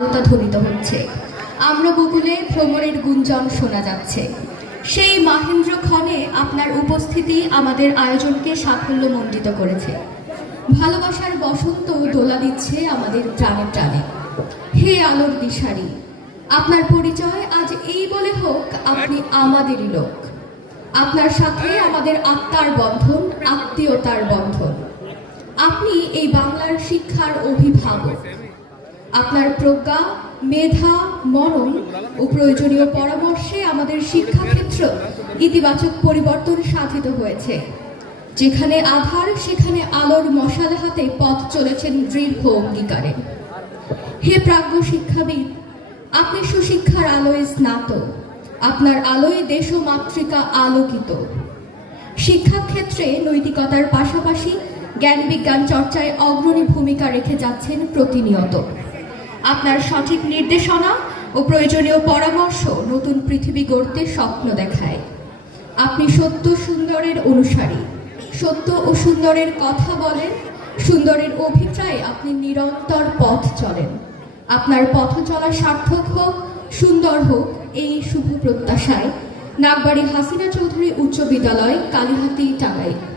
ধ্বনিত হচ্ছে। আমরা বকুলে ভ্রমণের গুঞ্জন শোনা যাচ্ছে। সেই মাহেন্দ্র ক্ষণে আপনার উপস্থিতি আমাদের আয়োজনকে সাফল্যমণ্ডিত করেছে। ভালোবাসার বসন্ত দোলা দিচ্ছে আমাদের প্রাণে প্রাণে। হে আলোর দিশারি, আপনার পরিচয় আজ এই বলে হোক, আপনি আমাদেরই লোক। আপনার সাথে আমাদের আত্মার বন্ধন, আত্মীয়তার বন্ধন। আপনি এই বাংলার শিক্ষার অভিভাবক। আপনার প্রজ্ঞা, মেধা, মনন ও প্রয়োজনীয় পরামর্শে আমাদের শিক্ষাক্ষেত্র ইতিবাচক পরিবর্তন সাধিত হয়েছে। যেখানে আধার সেখানে আলোর মশাল হাতে পথ চলেছেন দৃঢ় অঙ্গীকারে। হে প্রাজ্ঞ শিক্ষাবিদ, আপনি সুশিক্ষার আলোয় স্নাত। আপনার আলোয় দেশ ও মাতৃকা আলোকিত। শিক্ষাক্ষেত্রে নৈতিকতার পাশাপাশি জ্ঞান বিজ্ঞান চর্চায় অগ্রণী ভূমিকা রেখে যাচ্ছেন প্রতিনিয়ত। আপনার সঠিক নির্দেশনা ও প্রয়োজনীয় পরামর্শ নতুন পৃথিবী গড়তে স্বপ্ন দেখায়। আপনি সত্য সুন্দরের অনুসারী। সত্য ও সুন্দরের কথা বলেন, সুন্দরের অভিপ্রায়ে আপনি নিরন্তর পথ চলেন। আপনার পথ চলা সার্থক হোক, সুন্দর হোক, এই শুভ প্রত্যাশায় নাগবাড়ি হাসিনা চৌধুরী উচ্চ বিদ্যালয়, কালিহাতী, টাঙ্গাইল।